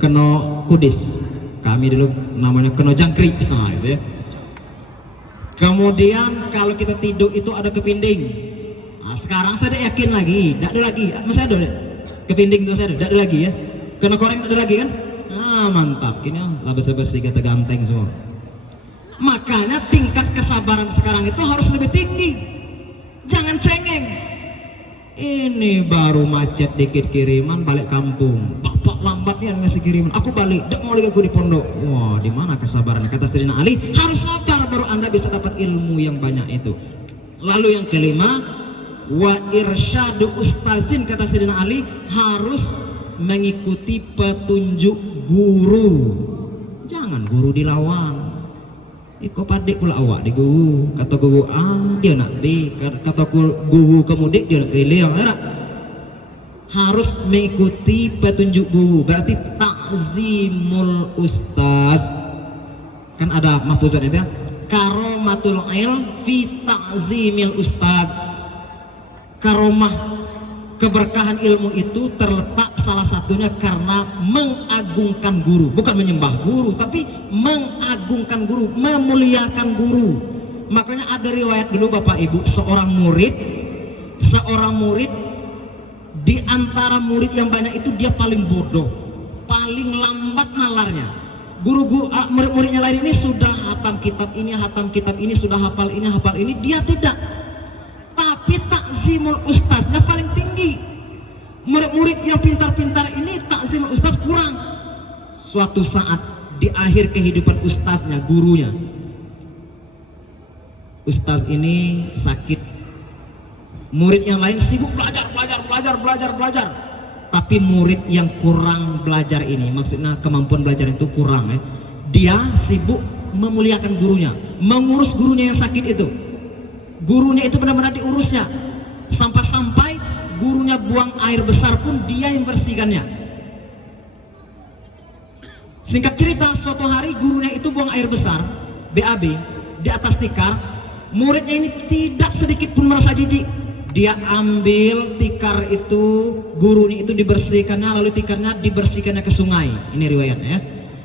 kena kudis. Kami dulu namanya kena jangkrik. Nah, itu ya. Kemudian kalau kita tidur itu ada kepinding. Nah, sekarang saya yakin lagi, tidak ada lagi. Masih ada kepinding itu, saya ada, tidak ada lagi ya. Kena koreng tidak ada lagi kan? Nah mantap, kini lah bersih-bersih kata ganteng semua. Makanya tingkat kesabaran sekarang itu harus lebih tinggi. Jangan cengeng. Ini baru macet dikit kiriman balik kampung. Bapak lambatnya ngasih kiriman. Aku balik, tidak mau lagi aku di pondok. Wah, di mana kesabaran? Kata Sayyidina Ali, harus sabar baru Anda bisa dapat ilmu yang banyak itu. Lalu yang kelima, wa irsyadu ustazin, kata Sayyidina Ali, harus mengikuti petunjuk guru. Jangan guru dilawan. Kok padik pula awak di guru, kata guru dia nak B, kata guru kemudik dia nak pilih. Harus mengikuti petunjuk guru, berarti tak ta'zimul ustaz. Kan ada mahfuzat itu ya, karomatul ilm fi ta'zimil ustaz. Karomah, keberkahan ilmu itu terletak salah satunya karena mengagungkan guru, bukan menyembah guru, tapi mengagungkan guru, memuliakan guru. Makanya ada riwayat dulu Bapak Ibu, seorang murid di antara murid yang banyak itu dia paling bodoh, paling lambat nalarnya. Murid-muridnya lain ini sudah hatam kitab ini, sudah hafal ini, dia tidak. Tapi takzimul ustaznya paling tinggi. Murid-murid yang pintar-pintar ini takzimul ustaz kurang. Suatu saat di akhir kehidupan ustaznya, gurunya, ustaz ini sakit. Murid yang lain sibuk belajar. Tapi murid yang kurang belajar ini, maksudnya kemampuan belajar itu kurang ya, dia sibuk memuliakan gurunya, mengurus gurunya yang sakit itu. Gurunya itu benar-benar diurusnya, sampai-sampai gurunya buang air besar pun dia yang bersihkannya. Singkat cerita, suatu hari gurunya itu buang air besar, BAB, di atas tikar. Muridnya ini tidak sedikit pun merasa jijik. Dia ambil tikar itu, gurunya itu dibersihkannya, lalu tikarnya dibersihkannya ke sungai. Ini riwayatnya ya.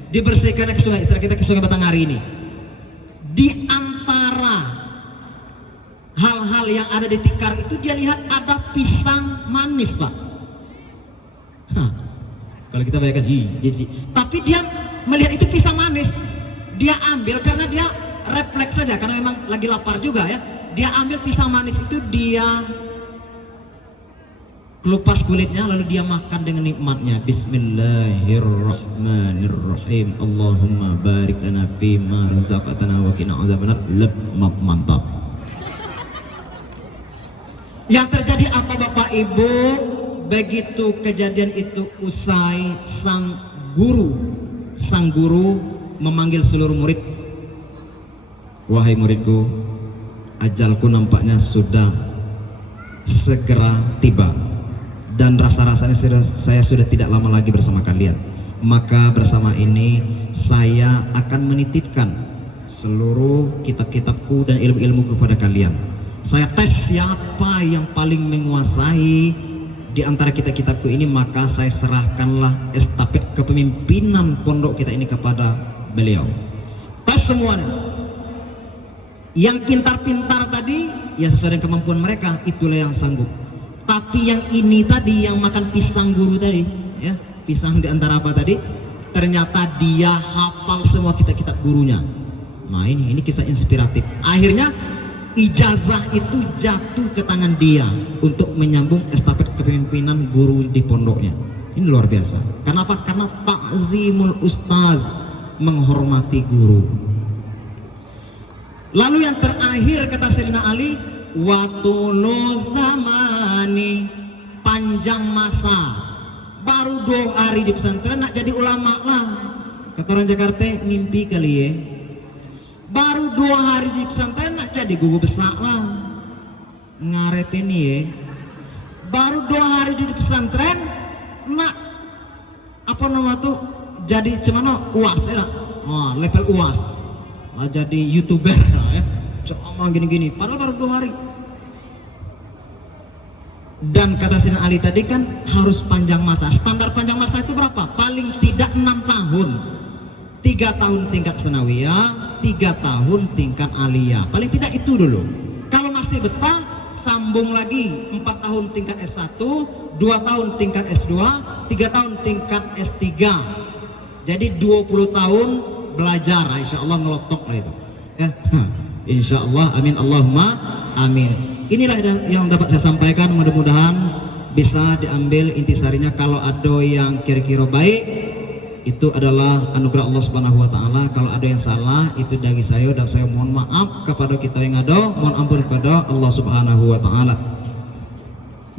Dibersihkannya ke sungai, istilah kita ke sungai Batanghari ini. Di antara hal-hal yang ada di tikar itu dia lihat ada pisang manis, Pak. Kalau kita bayangkan, jijik. Tapi dia melihat itu pisang manis, dia ambil karena dia refleks saja, karena memang lagi lapar juga ya. Dia ambil pisang manis itu, dia kelupas kulitnya, lalu dia makan dengan nikmatnya. Bismillahirrahmanirrahim. Allahumma barik lana fima razaqtana wa qina adzabannar. Mantap. Yang terjadi apa Bapak Ibu? Begitu kejadian itu usai, sang guru memanggil seluruh murid. Wahai muridku, ajalku nampaknya sudah segera tiba, dan rasa-rasanya saya sudah tidak lama lagi bersama kalian. Maka bersama ini saya akan menitipkan seluruh kitab-kitabku dan ilmu-ilmu kepada kalian. Saya tes siapa yang paling menguasai di antara kitab-kitabku ini, maka saya serahkanlah estafet kepemimpinan pondok kita ini kepada beliau. Tes semuanya. Yang pintar-pintar tadi ya sesuai dengan kemampuan mereka, itulah yang sanggup. Tapi yang ini tadi, yang makan pisang guru tadi ya, pisang di antara apa tadi, ternyata dia hafal semua kitab-kitab gurunya. Nah ini kisah inspiratif. Akhirnya ijazah itu jatuh ke tangan dia untuk menyambung estafet kepemimpinan guru di pondoknya. Ini luar biasa. Kenapa? Karena ta'zimul ustaz, menghormati guru. Lalu yang terakhir kata Sayyidina Ali, watulu zamani, panjang masa. Baru 2 hari di pesantren nak jadi ulama lah. Kata orang Jakarta, mimpi kali ya. Baru 2 hari di pesantren nak jadi guru besar lah. Ngaret ini ya. Baru 2 hari di pesantren nak apa nama tuh, jadi cemana UAS ya. Oh, level UAS. Jadi YouTuber ya, ceramah gini-gini, padahal baru 2 hari. Dan kata Sayyidina Ali tadi kan harus panjang masa. Standar panjang masa itu berapa? Paling tidak 6 tahun. 3 tahun tingkat senawiyah, 3 tahun tingkat aliyah. Paling tidak itu dulu. Kalau masih betah, sambung lagi 4 tahun tingkat S1, 2 tahun tingkat S2, 3 tahun tingkat S3. Jadi 20 tahun belajar, insya Allah ngelotok lah itu ya. Insya Allah, amin Allahumma amin. Inilah yang dapat saya sampaikan, mudah-mudahan bisa diambil intisarinya. Kalau ada yang kira-kira baik, itu adalah anugerah Allah Subhanahu wa taala. Kalau ada yang salah, itu dari saya, dan saya mohon maaf kepada kita yang ada, mohon ampun kepada Allah Subhanahu wa taala.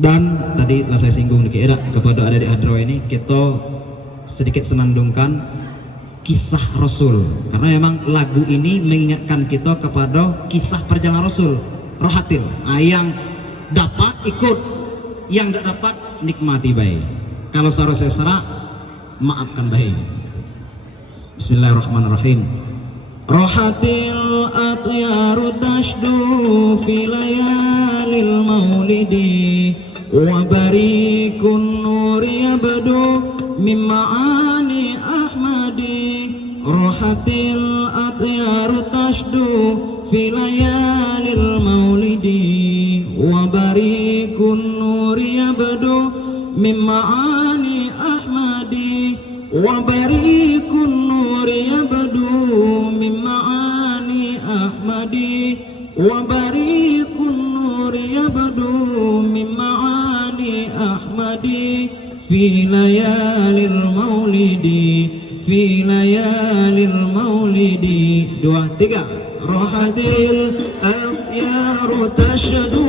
Dan tadi lah saya singgung dikit kepada adik-adik hadro ini, kita sedikit senandungkan kisah Rasul, karena memang lagu ini mengingatkan kita kepada kisah perjalanan Rasul. Rohatil, yang dapat ikut, yang tidak dapat nikmati baik. Kalau saya serak maafkan baik. Bismillahirrahmanirrahim. Rohatil atyaru tashdu fi layalil maulidi wa barikun nuri yabdu min ma'ani ahmadi. Rohatil atyaru tashdu fi layalil maulidi wa barikun nuri yabdu min ma'ani ahmadi. Wa barikun nuri yabdu min ma'ani ahmadi. Wa barikun nuri yabdu min ma'ani ahmadi. Fi layalil maulidi, fi layalil maulidi. 2, 3. Rohatil akhyaru tashadu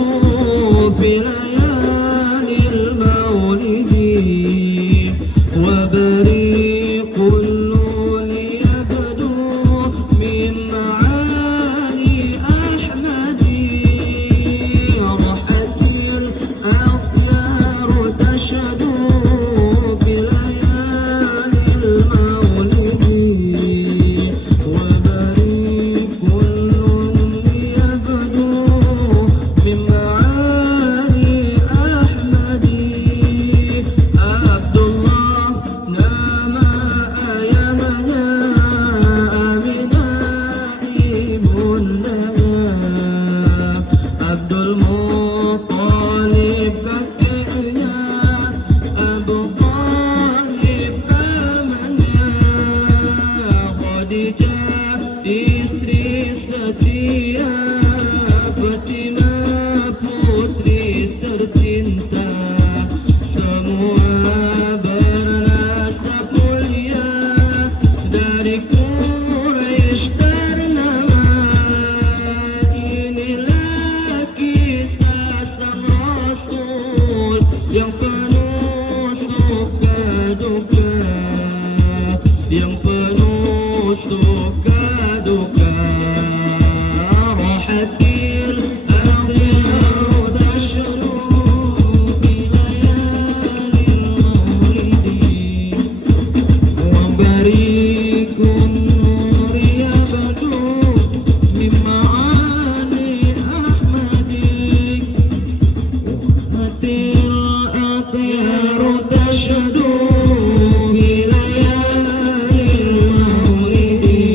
fi layalil maulidi wa bariqul nuri yabdu min ma'ani ahmadi. Rohatil akhyaru tashadu fi layalil maulidi wa bariqul nuri yabdu min ma'ani ahmadi. Abdullah nama ayahnya, Aminah ibundanya, Abdul Muttalib kakeknya, Abu Thalib pamannya, Khadijah istri setia, Fatimah putri tercinta. Semua bernasab mulia dari Quraisy ternama. Inilah kisah sang Rasul yang penuh suka duka, yang penuh suka duka. Rohatil akhyaru tashru fi layalil maulidi wa barikun nuri yabdu min ma'ani ahmadi. Rohatil akhyaru tashdu fi layalil maulidi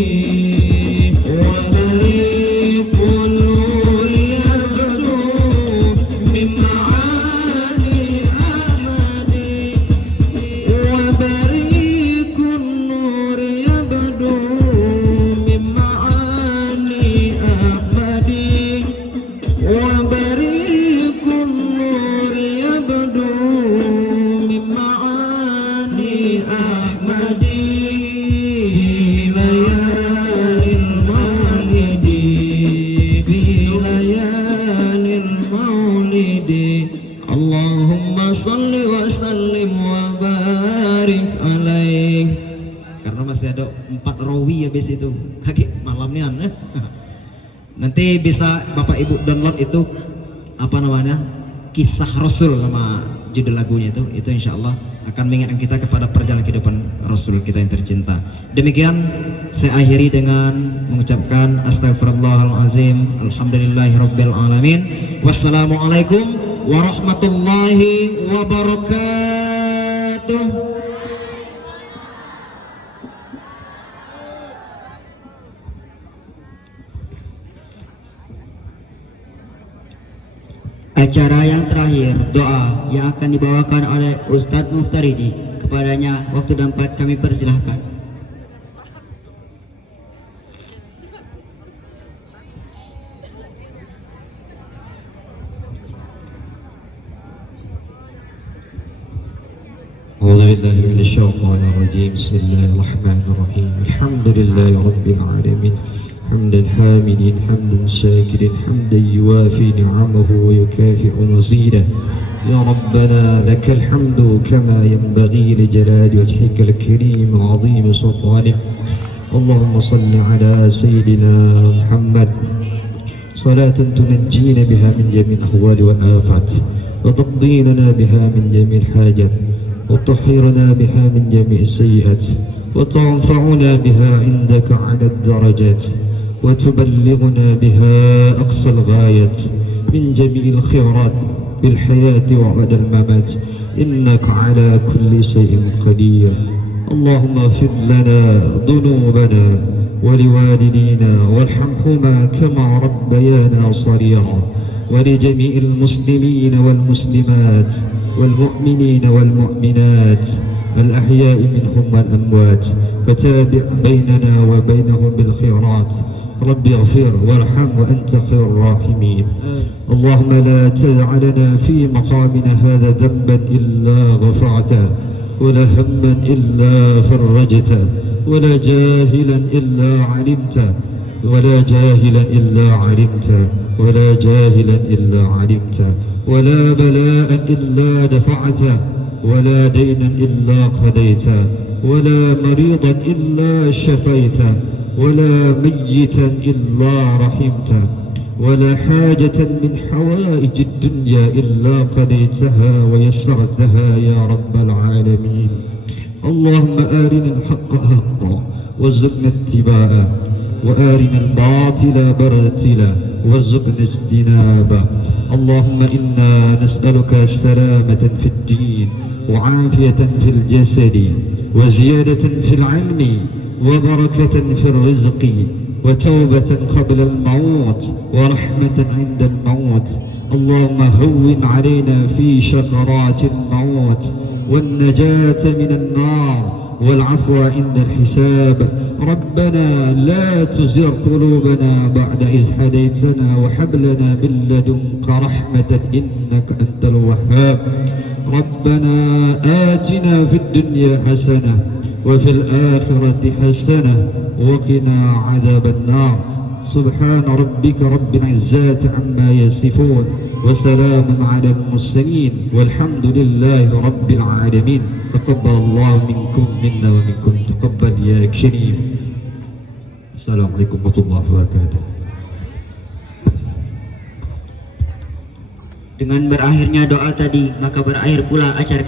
wa barikun nuri yabdu min ma'ani ahmadi. Wa barikun nuri yabdu min ma'ani ahmadi. Wa barikun nuri yabdu min ma'ani ahmadi. Layalil maulidi, fi layalil maulidi. Allahumma salli wa sallim wa barik alaih. Karena masih ada 4 rawi habis itu kaki malamnya. Nanti bisa Bapak Ibu download itu apa namanya, Kisah Rasul sama judul lagunya itu insya Allah akan mengingatkan kita kepada perjalanan kehidupan Rasul kita yang tercinta. Demikian saya akhiri dengan mengucapkan astagfirullahalazim, alhamdulillahirabbil alamin, wassalamualaikum warahmatullahi wabarakatuh. Acara yang terakhir, doa yang akan dibawakan oleh Ustadz Muftaridi. Kepadanya waktu dan tempat kami persilahkan. أعوذ بالله من الشيطان الرجيم. بسم الله الرحمن الرحيم. الحمد لله رب العالمين، حمد الحامدين حمد الشاكرين، حمدا يوافي نعمه ويكافئ مزيده. يا ربنا لك الحمد كما ينبغي لجلال وجهك الكريم وعظيم سلطانك. اللهم صل على سيدنا محمد صلاة تنجينا بها من جميع الأهوال والآفات وتقضي لنا بها من جميع الحاجات. وتطهرنا بها من جميع السيئات وترفعنا بها عندك على الدرجات وتبلغنا بها أقصى الغايات من جميع الخيرات في الحياة وبعد الممات إنك على كل شيء قدير. اللهم اغفر لنا ذنوبنا ولوالدينا وارحمهما كما ربيانا صغيرا ولجميع المسلمين والمسلمات والمؤمنين والمؤمنات الأحياء منهم والأموات فتابع بيننا وبينهم بالخيرات. رب اغفر وارحم وأنت خير الراحمين. اللهم لا تدع لنا في مقامنا هذا ذنبا إلا غفرته ولا هما إلا فرجته ولا جاهلا إلا علمته ولا جاهلا إلا علمته ولا جاهلا إلا علمته ولا بلاء إلا دفعته ولا دينا إلا قضيته ولا مريضا إلا شفيته ولا ميتا إلا رحمته ولا حاجة من حوائج الدنيا إلا قضيتها ويسرتها يا رب العالمين. اللهم آرنا الحق حقا وارزقنا اتباعه وآرنا الباطل باطلا وارزقنا اجتنابه. اللهم إنا نسألك السلامة في الدين وعافية في الجسد وزيادة في العلم وبركة في الرزق وتوبة قبل الموت ورحمة عند الموت. اللهم هون علينا في شقرات الموت والنجاة من النار والعفو عند الحساب. ربنا لا تزغ قلوبنا بعد إذ هديتنا وهب لنا من لدنك رحمة إنك أنت الوهاب. ربنا آتنا في الدنيا حسنة وفي الآخرة حسنة وقنا عذاب النار. سبحان ربك رب العزة عما يصفون وسلام على المرسلين والحمد لله رب العالمين. تقبل الله منكم منا ومنكم تقبل يا كريم. السلام عليكم ورحمة الله وبركاته. Dengan berakhirnya doa tadi, maka berakhir pula acara